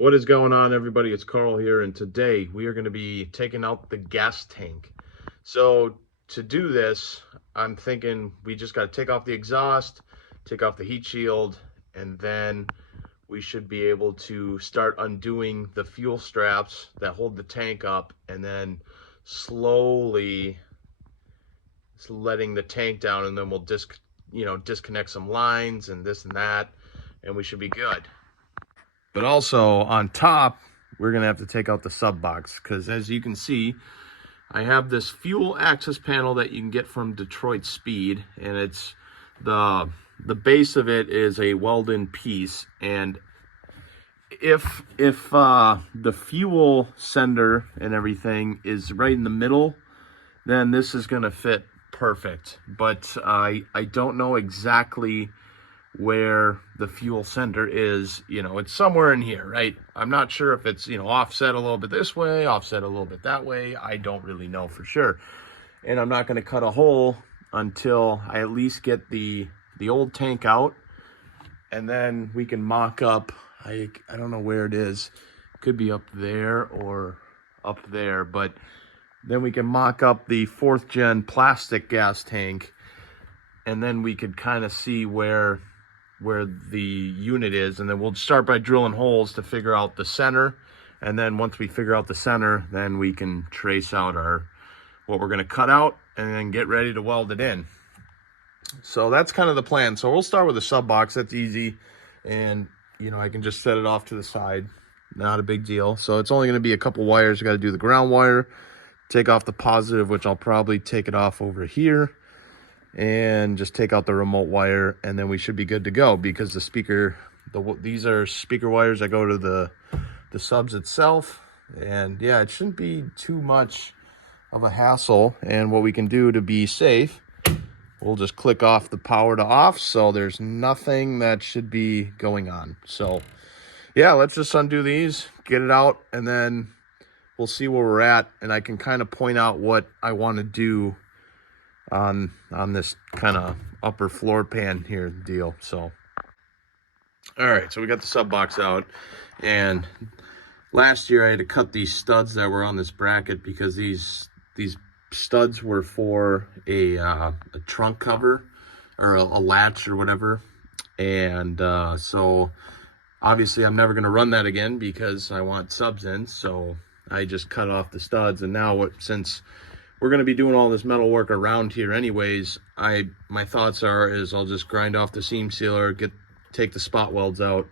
What is going on, everybody? It's Carl here, and today we are going to be taking out the gas tank. So to do this, I'm thinking we just got to take off the exhaust, take off the heat shield, and then we should be able to start undoing the fuel straps that hold the tank up, and then slowly letting the tank down, and then we'll disconnect some lines and this and that, and we should be good. But also on top, we're gonna have to take out the sub box, because as you can see, I have this fuel access panel that you can get from Detroit Speed, and it's the base of it is a weld-in piece. And if the fuel sender and everything is right in the middle, then this is gonna fit perfect. But I don't know exactly where the fuel sender is. It's somewhere in here, right? I'm not sure if it's, offset a little bit this way, offset a little bit that way. I don't really know for sure. And I'm not going to cut a hole until I at least get the old tank out, and then we can mock up. I don't know where it is. It could be up there or up there, but then we can mock up the 4th gen plastic gas tank, and then we could kind of see where the unit is, and then we'll start by drilling holes to figure out the center. And then once we figure out the center, then we can trace out what we're going to cut out and then get ready to weld it in. So that's kind of the plan. So we'll start with the sub box. That's easy, and I can just set it off to the side, not a big deal. So it's only going to be a couple wires. You got to do the ground wire, take off the positive, which I'll probably take it off over here, and just take out the remote wire, and then we should be good to go, because these are speaker wires that go to the subs itself. And yeah, it shouldn't be too much of a hassle. And what we can do to be safe, we'll just click off the power to off, so there's nothing that should be going on. So yeah, let's just undo these, get it out, and then we'll see where we're at, and I can kind of point out what I want to do on this kind of upper floor pan here deal. So all right, so we got the sub box out, and last year I had to cut these studs that were on this bracket, because these studs were for a trunk cover, or a latch or whatever. And so obviously I'm never going to run that again, because I want subs in. So I just cut off the studs, and now since we're going to be doing all this metal work around here anyways, my thoughts is I'll just grind off the seam sealer, take the spot welds out,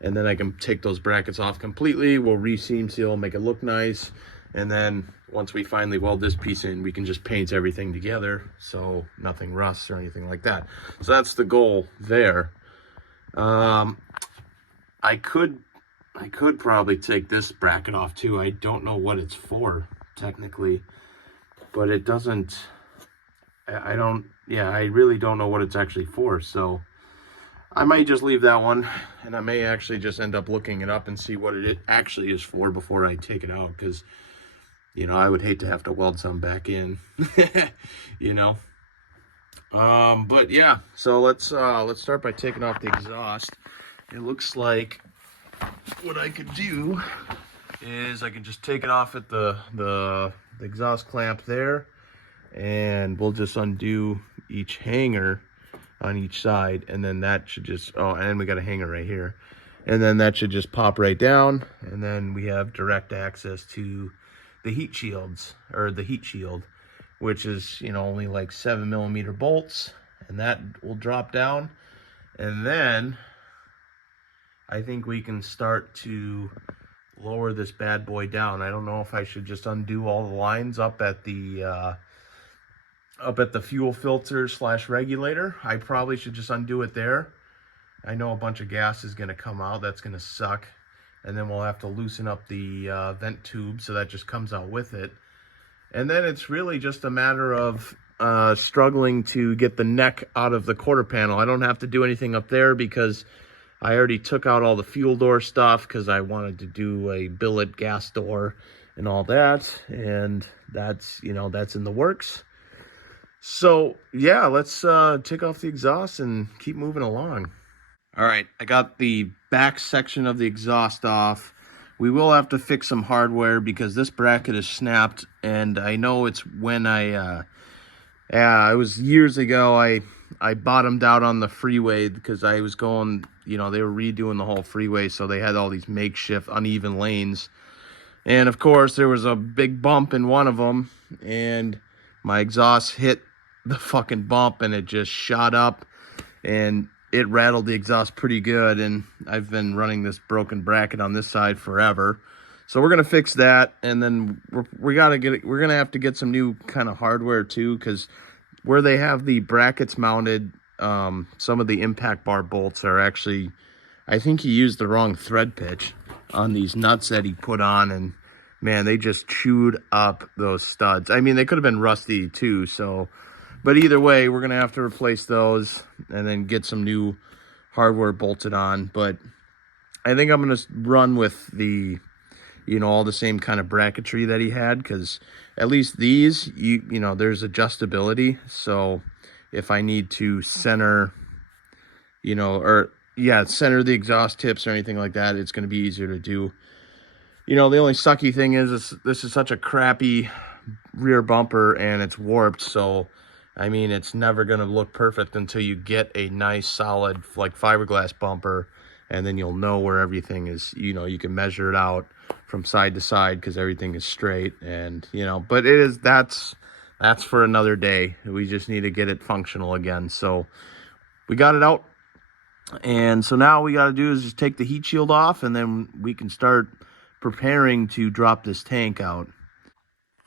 and then I can take those brackets off completely. We'll re-seam seal, make it look nice, and then once we finally weld this piece in, we can just paint everything together so nothing rusts or anything like that. So that's the goal there. I could probably take this bracket off too. I don't know what it's for technically, but it doesn't, I really don't know what it's actually for. So I might just leave that one, and I may actually just end up looking it up and see what it actually is for before I take it out, because I would hate to have to weld some back in. But yeah, so let's start by taking off the exhaust. It looks like what I could do is I can just take it off at the exhaust clamp there, and we'll just undo each hanger on each side, and then that should just, and we got a hanger right here, and then that should just pop right down, and then we have direct access to the heat shields, or the heat shield, which is only like 7mm bolts, and that will drop down. And then I think we can start to lower this bad boy down. I don't know if I should just undo all the lines up at the fuel filter / regulator. I probably should just undo it there. I know a bunch of gas is going to come out. That's going to suck. And then we'll have to loosen up the vent tube, so that just comes out with it. And then it's really just a matter of struggling to get the neck out of the quarter panel. I don't have to do anything up there, because I already took out all the fuel door stuff, because I wanted to do a billet gas door and all that, and that's that's in the works. So yeah, let's take off the exhaust and keep moving along. All right, I got the back section of the exhaust off. We will have to fix some hardware because this bracket is snapped, and I know it's when it was years ago. I bottomed out on the freeway because I was going, they were redoing the whole freeway, so they had all these makeshift uneven lanes. And of course, there was a big bump in one of them, and my exhaust hit the fucking bump, and it just shot up, and it rattled the exhaust pretty good. And I've been running this broken bracket on this side forever. So we're gonna fix that, and then we're gonna have to get some new kind of hardware too, because where they have the brackets mounted, some of the impact bar bolts are actually, I think he used the wrong thread pitch on these nuts that he put on, and man, they just chewed up those studs. I mean, they could have been rusty too, so, but either way, we're gonna have to replace those and then get some new hardware bolted on. But I think I'm gonna run with the, all the same kind of bracketry that he had, because at least these, there's adjustability. So if I need to center, center the exhaust tips or anything like that, it's going to be easier to do. The only sucky thing is this is such a crappy rear bumper, and it's warped. So, I mean, it's never going to look perfect until you get a nice solid like fiberglass bumper, and then you'll know where everything is. You can measure it out from side to side because everything is straight. And but that's for another day. We just need to get it functional again. So we got it out, and so now we got to do is just take the heat shield off, and then we can start preparing to drop this tank out.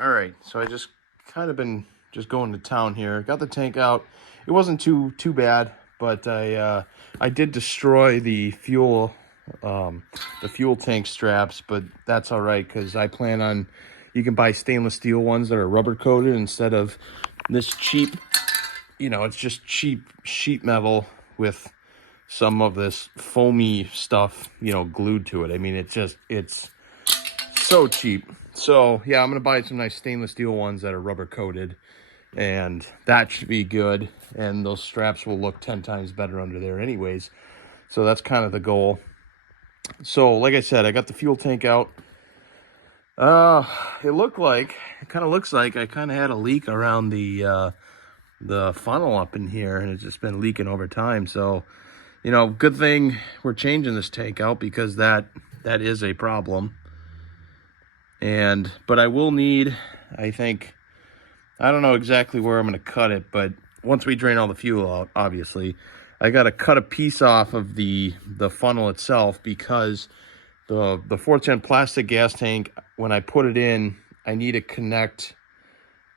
All right, so I just kind of been just going to town here. Got the tank out. It wasn't too bad, but I did destroy the fuel tank straps, but that's all right, because I plan on, you can buy stainless steel ones that are rubber coated instead of this cheap, it's just cheap sheet metal with some of this foamy stuff, glued to it. I mean, it's so cheap. So yeah, I'm gonna buy some nice stainless steel ones that are rubber coated, and that should be good, and those straps will look 10 times better under there anyways. So that's kind of the goal. So like I said, I got the fuel tank out. It kind of looks like I kind of had a leak around the funnel up in here, and it's just been leaking over time. So good thing we're changing this tank out, because that is a problem. But I will need, I think, I don't know exactly where I'm going to cut it, but once we drain all the fuel out, obviously, I got to cut a piece off of the funnel itself, because the 4th gen plastic gas tank, when I put it in, I need to connect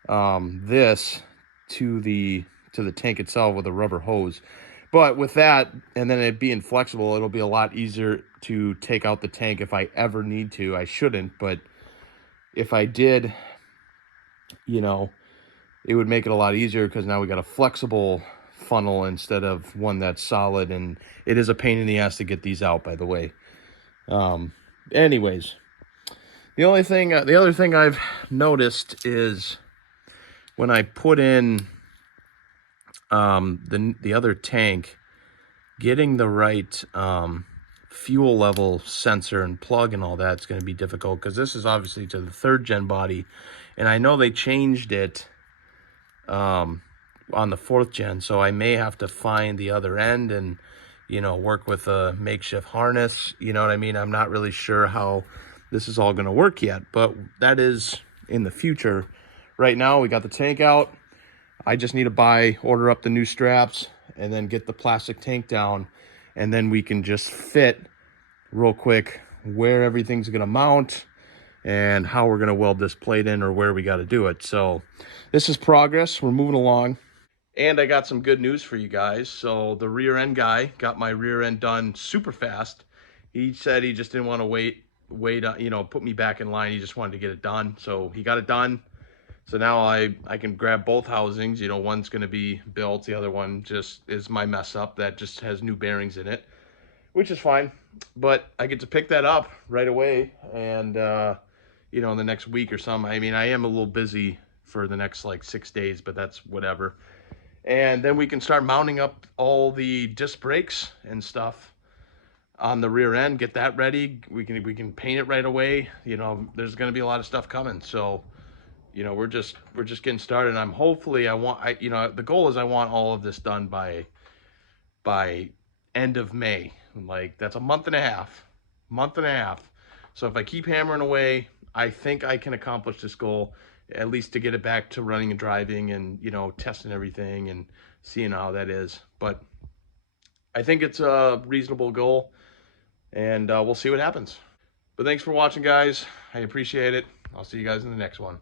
this to the tank itself with a rubber hose. But with that, and then it being flexible, it'll be a lot easier to take out the tank if I ever need to. I shouldn't, but if I did, it would make it a lot easier, because now we got a flexible funnel instead of one that's solid, and it is a pain in the ass to get these out, by the way. Anyways, the other thing I've noticed is when I put in the other tank, getting the right fuel level sensor and plug and all that's going to be difficult, because this is obviously to the 3rd gen body, and I know they changed it on the 4th gen, so I may have to find the other end and work with a makeshift harness. You know what I mean? I'm not really sure how this is all going to work yet, but that is in the future. Right now we got the tank out. I just need to order up the new straps, and then get the plastic tank down, and then we can just fit real quick where everything's going to mount and how we're going to weld this plate in, or where we got to do it. So this is progress. We're moving along. And I got some good news for you guys. So the rear end guy got my rear end done super fast. He said he just didn't want to wait, put me back in line. He just wanted to get it done. So he got it done. So now I can grab both housings. One's going to be built. The other one just is my mess up that just has new bearings in it, which is fine. But I get to pick that up right away. And, in the next week or something. I mean, I am a little busy for the next like 6 days, but that's whatever. And then we can start mounting up all the disc brakes and stuff on the rear end, get that ready. We can paint it right away. You know, there's going to be a lot of stuff coming. So, you know, we're just getting started. And I'm hopefully you know, the goal is I want all of this done by end of May. Like, that's a month and a half. Month and a half. So if I keep hammering away, I think I can accomplish this goal, at least to get it back to running and driving and, you know, testing everything and seeing how that is. But I think it's a reasonable goal, and we'll see what happens. But thanks for watching, guys. I appreciate it. I'll see you guys in the next one.